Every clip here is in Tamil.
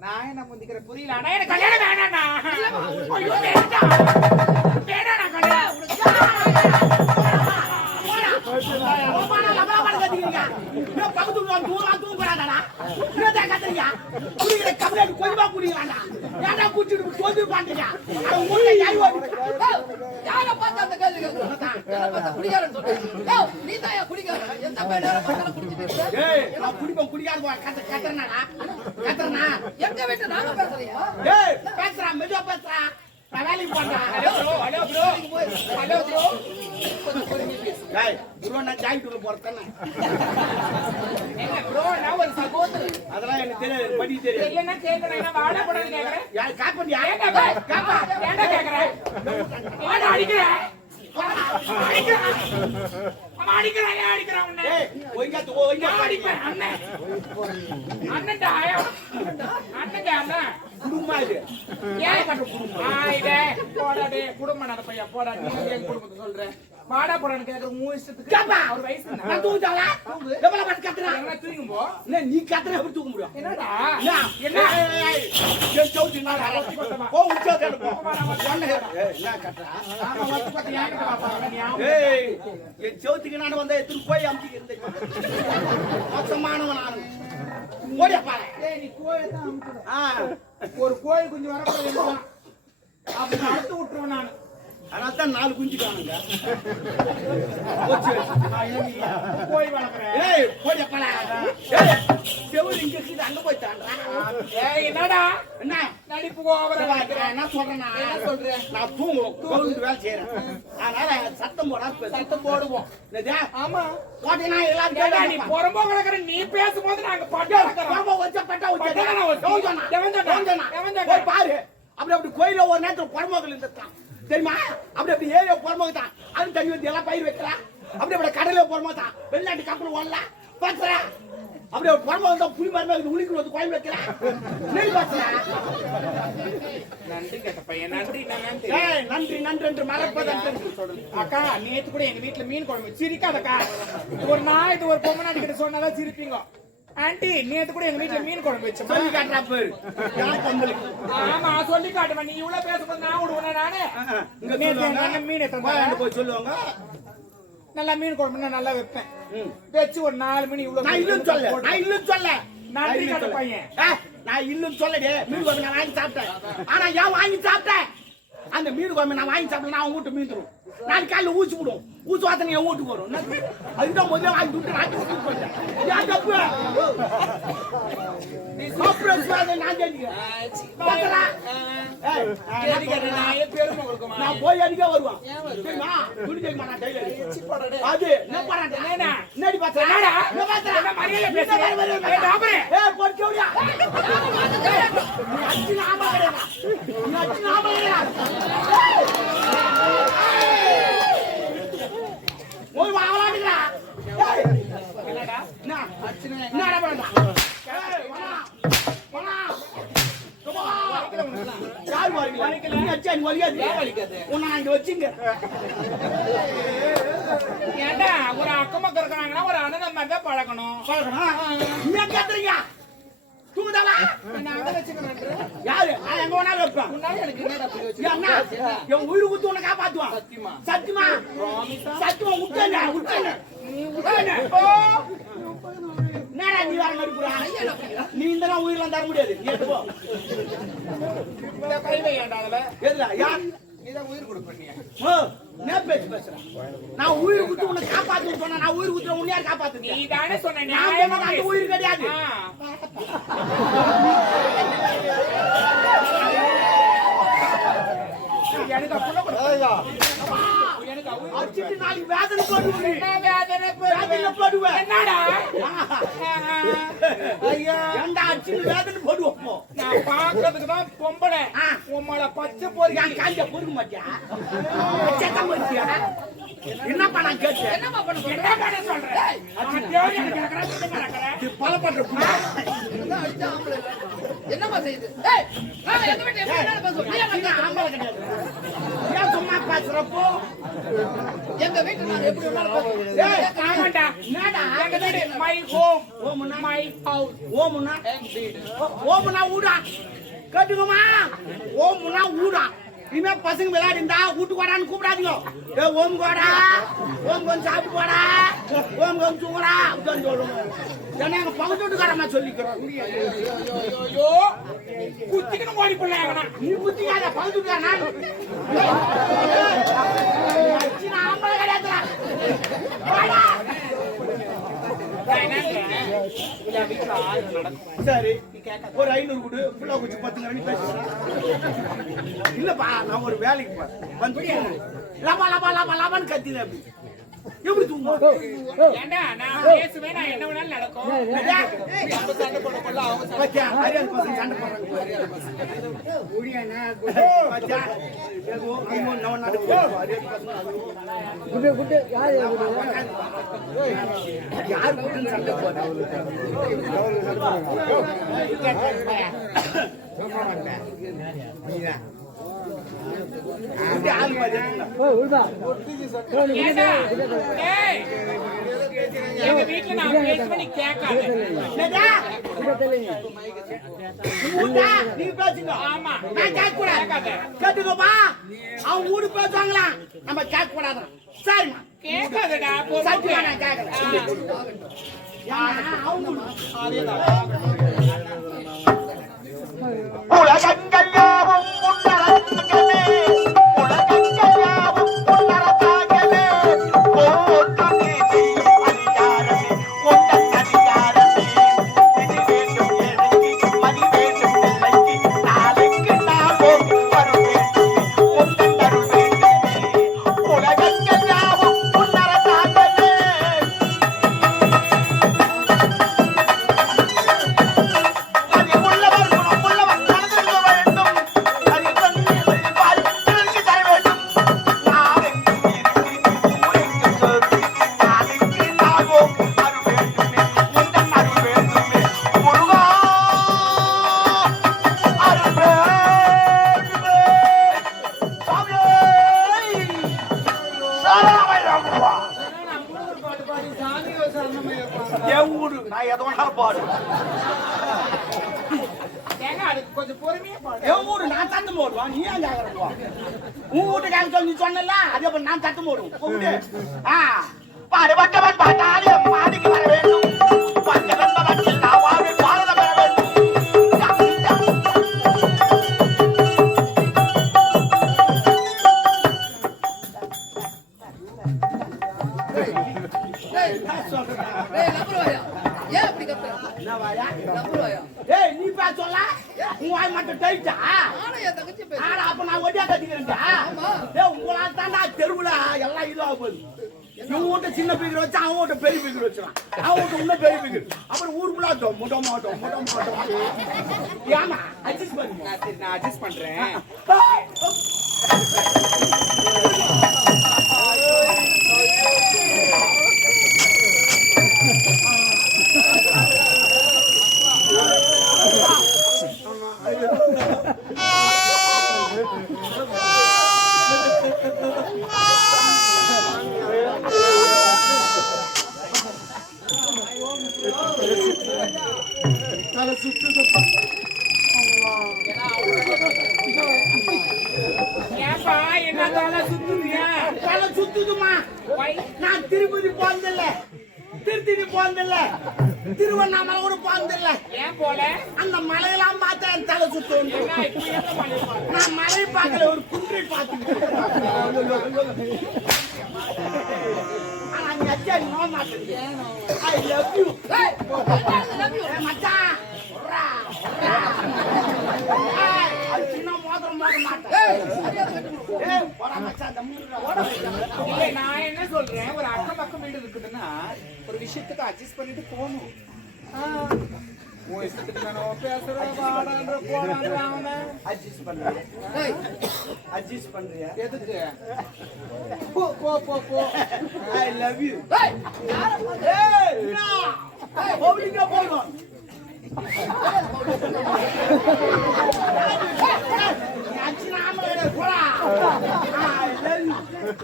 நான் என்ன முந்திக்கிற புரியல. ஆனா எனக்கு கல்யாணம் வேணாண்ணா. ஐயோ வேண்டாம். வேணாண்ணா கல்யாணம். கொஞ்சமா குடிக்கிறாண்டா. ஏன்டா குடிச்சிட்டு தோந்து பாண்டீங்க? யாரை பார்த்து அந்த கேள்வி கேட்கிறேன்? குடிக்காரன்னு சொல்றேன். நீ தான் குடிக்கார. எந்த பேரும் பார்த்தாலும் குடிச்சிட்டு. ஏய், நான் குடிப்பேன் குடிக்காத கத்துறனாடா. கத்துறனா? எங்க வீட்டு நாங்க பேசுறியா? ஏய், பேசுறா மெதுவா பேசுறா. நான் வேலைக்கு போறேன். Hello bro, hello bro. Hello bro. ஏய், ப்ரோ நான் ஜாயிட்டுல போறேன். என்ன ப்ரோ, நான் ஒரு சகோதரன். அதெல்லாம் எனக்கு தெரியாது, படி தெரியாது. தெரியலன்னா கேக்குறேன். நான் வாடா போடான்னு கேக்குறேன். யார் காப்பி ஏன்டா கேப்பா? ஏன்டா கேக்குறேன்? ஏன்டா அடிக்கிறேன்? அடிக்கிறேன். அவன் அடிக்கிறான். ஏன் அடிக்கிறான் உன்னை? ஏய், ஒய்யா அடிப்பேன் அண்ணன். அண்ணன்டா. அண்ணன்டா அண்ணன். குடும்பமா இது. ஏன் கட்ட குடும்பம்? இதே போடாடே குடும்பம் நட பையன் போடா. நீ என் குடும்பத்தை சொல்றேன். வாடா போடான்னு கேக்குற மூணு இஷ்டத்துக்கு. கேப்பா. ஒரு வயசு என்ன? நான் தூங்குதாளா? எவ்வளவு பாட்டு கத்துறா? எங்க தூங்கும் போ. என்ன நீ கத்துற எப்படி தூங்க முடியும்? என்னடா? என்ன? என் சவுத்து நான் போ உச்சா போ. என்ன கத்துறா? ஆமா வந்து பத்தி ஏன் பாப்பாங்க நீ? ஏய், என் சவுத்துக்கு நான் வந்தா எத்தனை போய் அமுக்கிக்கிறேன். மோசமானவன் நானு. ஓடியா பாரு. ஏய் நீ கோயை தான் அமுக்குற. ஆ, ஒரு கோயில் குஞ்சு வரக்கூடாது. அப்படி அறுத்து விட்டுருவேன் நான். அதனால தான் 4 குஞ்சு காணுங்க. கோழி வளர்க்குறேன். ஏய், ஓடியா பாரு. ஏய், செவுரு இங்க இருக்குது, அங்க போய் தாண்டா. ஏய் என்னடா? என்ன நடிப்பு ஓவரா நான் என்ன சொல்றேன்? என்ன சொல்றேன்? நான் தூங்குவோம் வேலை செய்யறேன். அதனால சத்தம் போடா சத்தம் போடுவோம். ஆமா போட்டீங்கன்னா நீ எல்லாரும் புறம்போ கிடக்குற. நீ பேசும்போது நாங்க பாரு. அப்படி கோயில ஒரு நேரத்துல புறம்போக்கல் இருந்தான் தெரியுமா? அப்படி ஏரியா புறம்போக்கு தான். அது தண்ணி வந்து எல்லாம் பயிர் வைக்கலாம். அப்படி கடல புறமோ தான். வெளிநாட்டு கப்பல் ஓடலாம் பாத்துற. அப்படி ஒரு புறம்போக்கு தான். புளி மரம் உளிக்கு வந்து கோயில் வைக்கலாம். நெல் பாத்துற. நன்றி கேட்ட பையன். நன்றி நன்றி நன்றி என்று மறப்பதற்கு அக்கா நேத்து கூட எங்க வீட்டுல மீன் குழம்பு. சிரிக்காதக்கா. ஒரு நாள் இது ஒரு பொம்மை நாட்டிக்கிட்ட சொன்னாதான் சிரிப்பீங்க. ஆண்டி நேத்து கூட எங்க வீட்டுல மீன் குழம்பு வச்சோம். சொல்லி காட்டுறா பேரு. ஆமா சொல்லி காட்டுவேன். நீ இவ்வளவு பேசும்போது நான் விடுவேன். நானு மீன் எடுத்து போய் சொல்லுவாங்க. நல்லா மீன் குழம்பு நல்லா வைப்பேன். வச்சு ஒரு 4 மணி இவ்வளவு. நான் இல்லன்னு சொல்ல. நன்றி கேட்ட பையன். நான் இல்லன்னு சொல்லடே. மீன் குழம்பு நான் வாங்கி சாப்பிட்டேன். ஆனா ஏன் வாங்கி சாப்பிட்டேன்? அந்த மீன் குழம்பு நான் வாங்கி சாப்பிடல. அவன் வீட்டு மீன் தரும். நான் காலையில் ஊசி விடுவோம். ஊசி வாத்தனை என் வீட்டுக்கு வரும். அதுதான் முதல்ல வாங்கி விட்டு நான் போயிட்டேன். தப்பு நான் போய் அடிக்க வருவான். அது நடி போய் வாங்கலாம்டா. என்னடா? என்னடா பண்ணா? யார் வலிக்கல? நீ அச்சா நீ வலிக்காது. உன்னை அங்க வச்சுங்க. ஏண்டா ஒரு அக்கமா இருக்கிறாங்கன்னா ஒரு அண்ணன் மாதிரி தான் பழகணும். நீ கேக்குறீங்க தூங்குதாவா? யாரு? நான் எங்க வேணாலும் வைப்பேன். என் உயிர் குத்து உன்னை காப்பாத்துவான். சத்தியமா சத்தியமா விட்டேன். என்னடா நீ வர நடிப்புறா? நீ இந்த உயிரெல்லாம் தர முடியாது. உயிர் கொடுப்பீங்க. பேசுறேன். நான் உயிர் குத்து உன்னை காப்பாத்து சொன்ன. நான் உயிர் குத்து உன்னை யார் காப்பாத்து? நீ தானே சொன்ன. அந்த உயிர் கிடையாது. எனக்கு அடிச்சுட்டு நாளைக்கு வேதனை போடுவேன். என்னடா ஐயா ஏண்டா அடிச்சுட்டு வேதனை போடுவோம்? நான் பாக்குறதுக்கு தான் பொம்பளை. உம்மள பச்சை போறீங்க. என் காலில பொறுக்க மாட்டியா? என்ன பண்ண கேட்டு என்ன பண்ண சொல்றேன்? பல பண்ற என்னமா செய்யுது? சும்மா பேசுறப்போ எங்க வீட்டுல நாங்க எப்படி வேணாலும் போவோம். ஏய், ஆமாண்டா என்னடா? எங்க வீடு மை ஹோம் ஓமுன்னா? My house ஓமுன்னா? ஓமுன்னா ஊடா. கேட்டுக்கோமா? ஓமுன்னா ஊடா. இனிமே பசங்க விளையாடிந்தா வீட்டு கோடான்னு கூப்பிடாதீங்க. ஏ ஓம் கோடா, ஓம் கொஞ்சம் சாப்பிட்டு போடா, ஓம் கொஞ்சம் தூங்குறா அப்படின்னு சொல்லுங்க. ஏன்னா எங்க பக்கத்து வீட்டுக்காரமா சொல்லிக்கிறோம். ஐயோ குத்திக்கணும் ஓடி போடலாம் நீ குத்திக்காத, பக்கத்து வீட்டுக்காரனா? ஆம்பளை கிடையாதுடா. போடா. சரி, ஒரு 500 கொடு, புள்ள குச்சி 10 கரண்டி பேசுறேன். இல்லப்பா, நான் ஒரு வேலைக்கு போறேன். வந்து லபா லபா லபா லபான்னு கத்தினேன். அப்படி எப்படி தூங்குவோம்? ஏண்டா நான் பேசுவேன், நான் என்ன வேணாலும் நடக்கும். நம்ம சண்டை போடக்குள்ள அவங்க சண்டை ஹரியானா பசங்க சண்டை போடுறாங்க. பச்சா ஏகோ நம்ம நம்ம நடக்கு ஹரியானா பசங்க குட் யார் குட்னு சண்டை போடுறாங்க. ஆள் ஏண்டா ஏய் எங்க வீட்டுல நான் பேசுவேன், நீ கேட்காத. நீ பேசுங்க. ஆமா நான் கேட்க கூடாது. கேட்டுக்கோப்பா, அவன் ஊரு பேசுவாங்களா, நம்ம கேட்க கூடாது. சரிம்மா, கேட்காதடா சத்தியமா நான் கேட்கல. உலகங்கள் யாவும் உன்னரத்தாகவே, உலகங்கள் யாவும் உன்னரத்தாகவே, போற்று நீதி அதிகாரமே, உந்தன் அதிகாரமே. இது வேண்டும் எனக்கு, மதி வேண்டும் பிள்ளைக்கு, நாளைக்கு நான் போக்கு வரும் வேண்டுமே, உந்தன் அருள் வேண்டுமே. உலகங்கள் யாவும் உன்னரத்தாகவே. அது உள்ளவர் குணம் உள்ளவர் மனதில் வேண்டும். அது தன்னை பால் பிறருக்கு தர வேண்டும். நாளைக்கும் இருக்கு ஊரெங்கும் சொல்லி, நாளைக்கு நாகோம் அருள் வேண்டுமே, உந்தன் அருள் வேண்டுமே. முருகா அருள் வேண்டுமே. சாமியே சரணமையப்பா. என் ஊரு, நான் எதை வேணாலும் பாடு. ஏங்க அதுக்கு கொஞ்சம் பொறுமையா பாடு. என் ஊரு, நான் தட்டு போடுவான். நீ ஏன் கேட்கறப்போ உன் வீட்டுக்காரங்க சொல்லி சொன்னல, அதே போல நான் தட்டு போடுவோம். கூப்பிடு. பாடுபட்டவன் பாட்டாளியம் பாடிக்கு வர வேண்டும். பஞ்சவன் பவத்தில் நான் வாழ்வில் பாரத பெற வேண்டும். டேய், நம்புறவாயா? ஏன் அப்படி கத்துற? என்ன வாயா? நம்புறவாயா? ஏய், நீ பேசல, உன் வாய் மட்டும் டைட்டா? நானும் என் தங்கச்சி பேசுறேன். ஆனா அப்ப நான் ஒட்டியா கட்டிக்கிறேன்டா. ஆமா. ஏய், உங்களா தாண்டா தெருவுல எல்லாம் இதுவாக போகுது. இவன் வீட்டு சின்ன பீக்கர் வச்சு அவன் வீட்டு பெரிய பீக்கர் வச்சுறான். அவன் வீட்டு இன்னும் பெரிய பீக்கர். அப்புறம் ஊருக்குள்ள முட்ட மாட்டோம். ஏமா அட்ஜஸ்ட் பண்ணு. நான் அட்ஜஸ்ட் பண்றேன். ஏப்பா என்ன தலை சுத்துறியா? தலை சுத்துதுமா. நான் திருப்பதி போனதில்ல, திருத்தணி போனதில்ல, திருவண்ணாமலை கூட போனதில்ல. ஏன் போல? அந்த மலையெல்லாம் பார்த்தா என் தலை சுத்தும். என்ன இப்ப எந்த மலை பாரு? நான் மலை பார்க்கல, ஒரு குன்றை பார்த்துக்கிட்டேன். ஆனா நீ அச்சா நோ மாட்டேங்க. I love you. ஏய், love you. மச்சான் உர்ரா, உர்ரா. ஏய், அது சின்ன மோதிரம் மோத மாட்டேன். ஏய், மரியாதை கட்டு. ஏய், போடா மச்சான், தம்முடா. ஓட இல்ல, நான் என்ன சொல்றேன், ஒரு அக்கம் பக்கம் வீடு இருக்குதுன்னா ஒரு விஷயத்துக்கு அட்ஜஸ்ட் பண்ணிட்டு போகணும். உன் இஷ்டத்துக்கு நான் பேசுறேன், வாடான்ற போடான்ற அவனை அட்ஜஸ்ட் பண்றியா? ஏய், அட்ஜஸ்ட் பண்றியா? எதுக்கு? போ போ போ போ. I love you. ஏய், யாரை பார்த்து? ஏய், என்ன? பப்ளிக்கா போறோம். நீ அடிச்சு நாம போடா. I love you.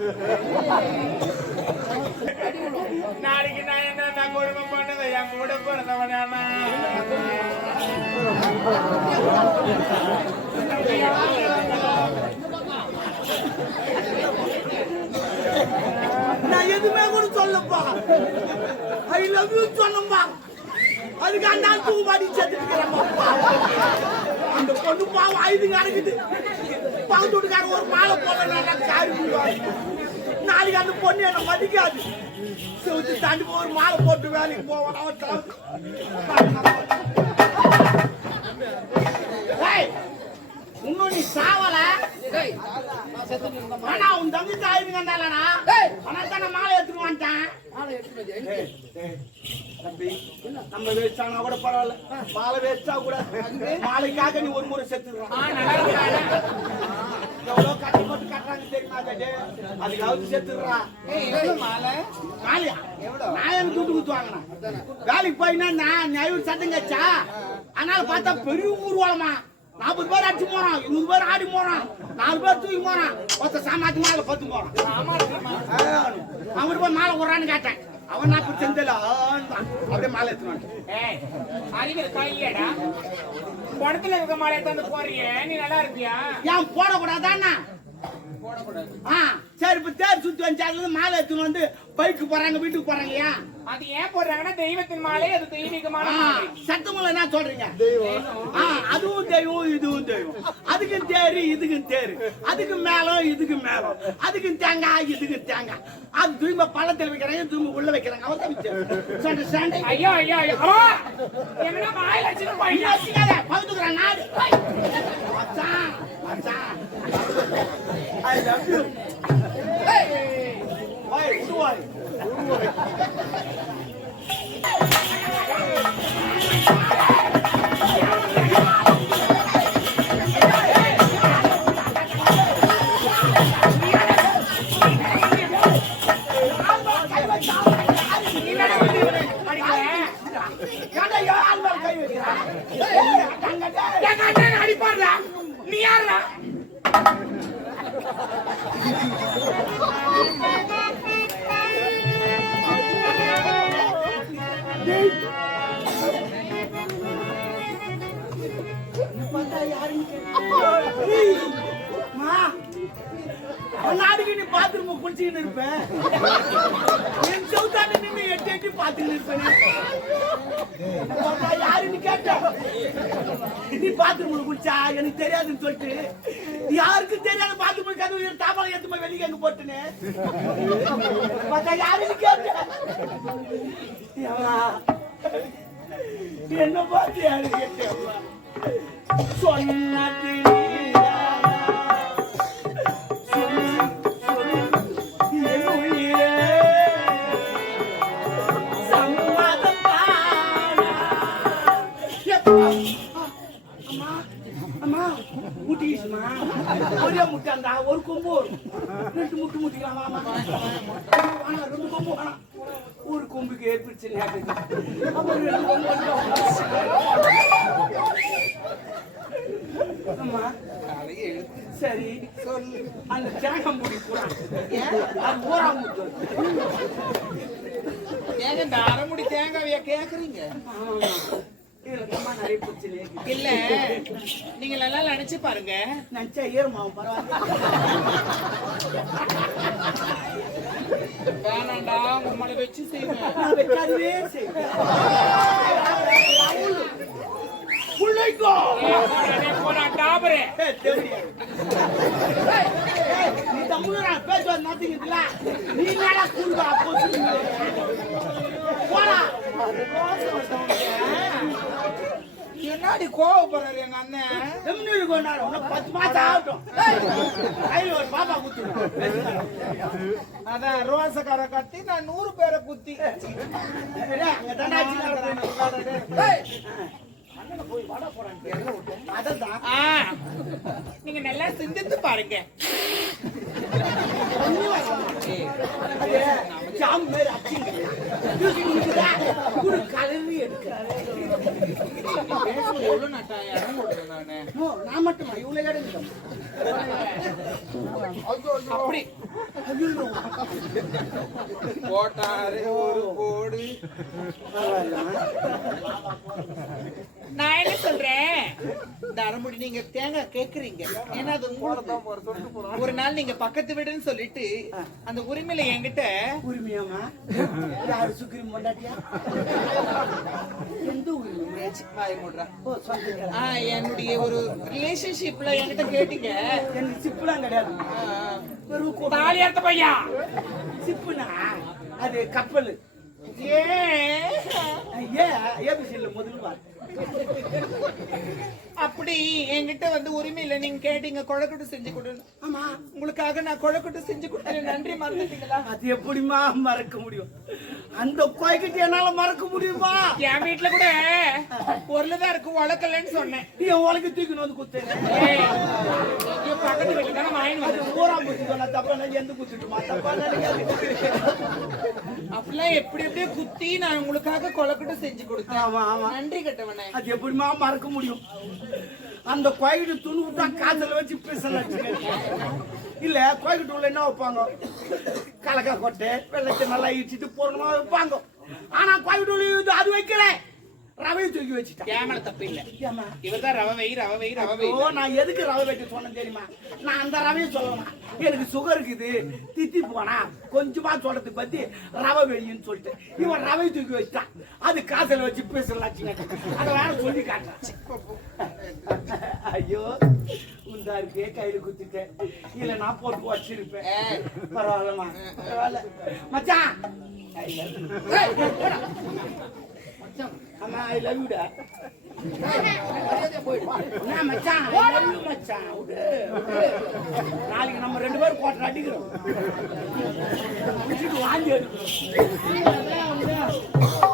நாளைக்கு நான் என்ன குடும்பம் பண்ணது என் கூட பிறந்தவனா நான் எதுவுமே கூட சொல்லப்பா. I love you சொன்னப்பா. அதுக்கு அந்த தூமாடி சேர்த்துக்கிறேன்ப்பா. அந்த பொண்ணு பாவம் ஐந்து நடக்குது. பக்கத்து வீட்டுக்காரன் ஒரு மாலை போடல காரி போடுவாங்க. நாளைக்கு அந்த பொண்ணு என்ன மதிக்காது. செவுத்து தாண்டி ஒரு மாலை போட்டு வேலைக்கு போவான். இன்னும் நீ சாவல. ஆனா உன் தம்பி தாயிருந்தாலனா ஆனா தானே மாலை எடுத்துட்டு வந்துட்டான். நம்ம வேஸ்டானா கூட பரவாயில்ல, மாலை வேஸ்டா கூட மாலைக்காக நீ ஒரு முறை செத்துடுறான். எவ்வளவு கஷ்டப்பட்டு கட்டுறாங்க தெரியுமா? அதுக்காவது செத்துடுறான். மாலையா நான் எனக்கு துட்டு குத்து வாங்கினேன். வேலைக்கு போயினா நான் நியாயம் சத்தம் கச்சா. அதனால பார்த்தா பெரிய ஊர்வலமா 40 பேர் அடிச்சு போறான், 100 பேர் ஆடி போறான், 4 பேர் தூக்கி போறான், ஒருத்த சாமாத்தி மாலை 10 போறான். அவன் போய் மாலை விடுறான்னு கேட்டேன். அவன் நான் இப்ப செஞ்சல அப்படியே மாலை எடுத்துவான். அறிவியல் காயிலடா படத்துல இருக்க மாலை எடுத்து போறிய நீ நல்லா இருப்பியா? ஏன் போடக்கூடாதாண்ணா? சரி இப்ப தேர் சுத்தி வந்து மாலை எடுத்துன்னு வந்து பைக்கு போறாங்க, வீட்டுக்கு போறாங்க. ஏன் அது ஏன் போடுறாங்கன்னா தெய்வத்தின் மாலை, அது தெய்வீகமான சத்தமுள்ள என்ன சொல்றீங்க? அதுவும் தெய்வம் இதுவும் தெய்வம். அதுக்கும் தேரு இதுக்கும் தேரு, அதுக்கு மேலும் இதுக்கு மேலும், அதுக்கும் தேங்காய் இதுக்கு தேங்காய். அது தூய்மை பழத்தில் வைக்கிறாங்க, தூய்மை உள்ள வைக்கிறாங்க. அவர் ஐயோ ஐயோ என்ன மாயில பகுத்துக்கிறான் நாடு. மச்சான் மச்சான் I love you. Why? Why? நீ யாரா? நாடுக்கு நீ பாத்ரூம் குளிச்சுக்கிட்டு இருப்பேன். என் சவுத்தாண்ட நின்று எட்டி எட்டி பாத்துக்கிட்டு இருப்பேன். யாருன்னு கேட்ட நீ பாத்ரூம்ல குளிச்சா எனக்கு தெரியாதுன்னு சொல்லிட்டு யாருக்கும் தெரியாத பாத்ரூம் கதவு தாபால எடுத்து போய் வெளியே அங்க போட்டுனே யாருன்னு கேட்ட என்ன பார்த்து யாரு கேட்ட சொன்னது ஒரே முட்டாண்டா ஒரு கொம்பு 2 முட்டு முட்டிக்கலாம். 2 கொம்பு வேணாம், ஒரு கொம்புக்கு ஏற்படுச்சு. சரி அந்த தேங்காய் மூடி போறான், அது ஊரா முட்டு. ஏங்க இந்த அரைமுடி தேங்காவையா கேக்குறீங்க? இல்ல நீங்க நல்லா நினைச்சு பாருங்க. நினைச்சா ஏறுமாவும் பரவாயில்ல. வேணாண்டா உங்களை வச்சு செய்வேன். வைக்காதவே செய்வேன். புள்ளைக்கோ டாபரே நீ தமிழா பேசுவது மாத்தீங்கல்ல. நீ என்னடா கூடுவா போடா. என்னாடி கோவப்படுறாரு எங்க அண்ணன்? செம்னி கொண்டாடு 10 மாசம் ஆகட்டும். ஒரு பாப்பா குத்து. அதான் ரோசக்கார கட்டி நான் 100 பேரை குத்தி அங்க தண்டாச்சு நீங்க நல்லா சிந்தித்து பாருங்க. நானு நோ, நான் மட்டுமா இவ்வளவு கிடைக்கும் அப்படி போட்டாரு ஒரு போடு. நான் என்ன சொல்றேன், தரமுடி நீங்க தேங்காய் கேக்குறீங்க, ஏன்னா அது உங்களுக்கு ஒரு நாள் நீங்க பக்கத்து வீடுன்னு சொல்லிட்டு அந்த உரிமையில என்கிட்ட உரிமையாமா யாரு சுக்ரீம் பொண்டாட்டியா எந்த உரிமை வாய் மூடுறா. ஓ சொல்றீங்க என்னுடைய ஒரு ரிலேஷன்ஷிப்ல என்கிட்ட கேட்டீங்க. எனக்கு சிப்புலாம் கிடையாது வெறும் தாலி அறுத்த பையா சிப்புனா அது கப்பல் ஏன் ஏபிசியில் முதல் வார்த்தை அப்படி என்கிட்ட வந்து உரிமை இல்ல, நீங்க கேட்டீங்க கொழக்கட்டு செஞ்சு கொடுன்னு. ஆமா உங்களுக்காக நான் கொழக்கட்டு செஞ்சு கொடுத்தேன், நன்றி மறந்துட்டீங்களா? அது எப்படிமா மறக்க முடியும்? அந்த கோய்கிட்ட என்னால மறக்க முடியுமா? என் வீட்டுல கூட பொருள்தான் இருக்கு, உழக்கலன்னு சொன்னேன். நீ என் உலக தூக்கின்னு வந்து குத்தேன் பக்கத்து வீட்டுல தானே வாங்கி வந்து ஊரா போச்சு சொன்ன தப்பா நான் எந்த குத்துட்டுமா தப்பா நினைக்காது. அப்படிலாம் எப்படி எப்படியே குத்தி நான் உங்களுக்காக கொழக்கட்டு செஞ்சு கொடுத்தேன். ஆமா ஆமா நன்றி கட்டவனே. அது எப்படிமா மறக்க முடியும்? அந்த கோயிட்டு துணி விட்டா காதல வச்சு பேசலாம். இல்ல கோயிட்டு உள்ள என்ன வைப்பாங்க? கலக்கா கொட்டை வெள்ளத்தை நல்லா இடிச்சிட்டு பூர்ணமா வைப்பாங்க. ஆனா கோயிட்டு உள்ள அது வைக்கல, ரவையை தூக்கி வச்சுட்டேன். கேமரா தப்பு இல்ல, ஏமா இவர்தான் ரவை வை ரவை வை ரவை வை. ஓ நான் எதுக்கு ரவை வைக்க சொன்னேன் தெரியுமா? நான் அந்த ரவையை சொல்லலாம், எனக்கு சுகர் இருக்குது தித்தி போனா கொஞ்சமா சொல்றதுக்கு பத்தி ரவை வையின்னு சொல்லிட்டு இவன் ரவை தூக்கி வச்சுட்டான். அது காசல வச்சு பேசலாச்சுங்க, அதை வேற சொல்லி காட்டுறான். ஐயோ உண்டா இருக்கே கையில குத்திட்டேன், இல்ல நான் போட்டு வச்சிருப்பேன். பரவாயில்லமா பரவாயில்ல மச்சான். அம்மா ஐ லவ் யூடா. என்ன மச்சான் ஐ லவ் யூ மச்சான். நாளைக்கு நம்ம 2 பேரும் போட்டு அடிக்கிறோம், வாங்கி எடுக்கிறோம்.